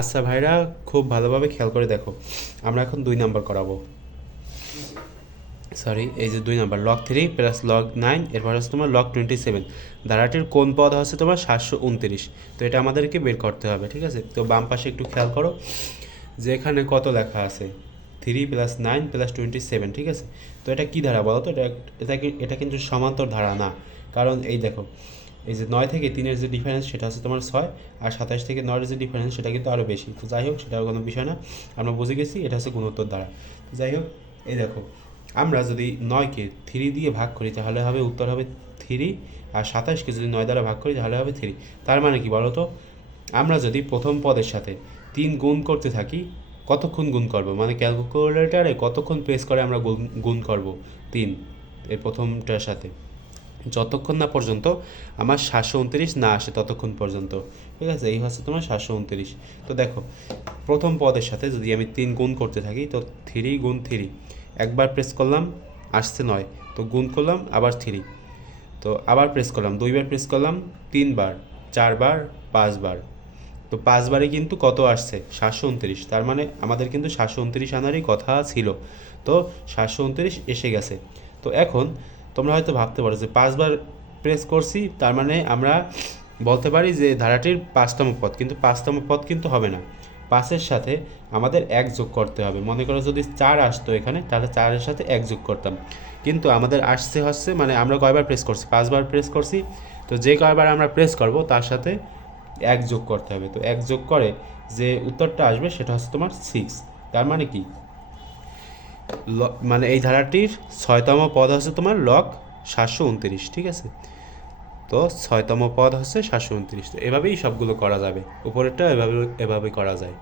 আচ্ছা ভাইরা, খুব ভালোভাবে খেয়াল করে দেখো, আমরা এখন 2 নাম্বার করাবো। সরি, এই যে 2 নাম্বার লগ 3 প্লাস লগ 9, এরপর হচ্ছে তোমার লগ 27। ধারাটির কোন পদ হচ্ছে তোমার 729। তো এটা আমাদেরকে বের করতে হবে, ঠিক আছে। তো বাম পাশে একটু খেয়াল করো যে এখানে কত লেখা আছে, 3 প্লাস 9 প্লাস 27, ঠিক আছে। তো এটা কী ধারা বলো তো? এটা কিন্তু সমান্তর ধারা না। কারণ এই দেখো, এই যে 9 থেকে 3-এর যে ডিফারেন্স সেটা হচ্ছে তোমার 6, আর 27 থেকে 9-এর যে ডিফারেন্স সেটা কিন্তু আরও বেশি। তো যাই হোক, সেটাও কোনো বিষয় না, আমরা বুঝে গেছি এটা হচ্ছে গুণোত্তর ধারা। তো যাই হোক, এই দেখো, আমরা যদি 9-কে 3 দিয়ে ভাগ করি তাহলে হবে উত্তর হবে 3, আর 27-কে যদি 9 দ্বারা ভাগ করি তাহলে হবে 3। তার মানে কি বলো তো? আমরা যদি প্রথম পদের সাথে 3 গুণ করতে থাকি, কতক্ষণ গুণ করব, মানে ক্যালকুলেটারে কতক্ষণ প্রেস করে আমরা গুণ করব 3 এর প্রথমটার সাথে, যতক্ষণ না পর্যন্ত আমার 729 না আসে ততক্ষণ পর্যন্ত, ঠিক আছে। এই হচ্ছে তোমার 729। তো দেখো, প্রথম পদের সাথে যদি আমি 3 গুণ করতে থাকি, তো 3 গুণ 3, একবার প্রেস করলাম আসছে 9, তো গুণ করলাম আবার 3, তো আবার প্রেস করলাম, 2বার প্রেস করলাম, 3বার, 4বার, 5বার, তো 5বারে কিন্তু কত আসছে 729। তার মানে আমাদের কিন্তু 729 আনারই কথা ছিল। তো 729 এসে গেছে। তো এখন তোমরা হয়তো ভাবতে পারো যে 5বার প্রেস করছি, তার মানে আমরা বলতে পারি যে ধারাটির 5তম পদ, কিন্তু 5তম পদ কিন্তু হবে না। 5-এর সাথে আমাদের 1 যোগ করতে হবে। মনে করো যদি 4 আসতো এখানে, তাহলে 4-এর সাথে 1 যোগ করতাম, কিন্তু আমাদের আসছে হচ্ছে, মানে আমরা কয়বার প্রেস করছি, 5বার প্রেস করছি, তো যে কয়বার আমরা প্রেস করব তার সাথে 1 যোগ করতে হবে। তো 1 যোগ করে যে উত্তরটা আসবে সেটা হচ্ছে তোমার 6। তার মানে কি, মানে এই ধারাটির 6তম পদ হচ্ছে তোমার লগ 729, ঠিক আছে। তো 6তম পদ হচ্ছে 729। তো এভাবেই সবগুলো করা যাবে, উপরেরটা এভাবে করা যায়।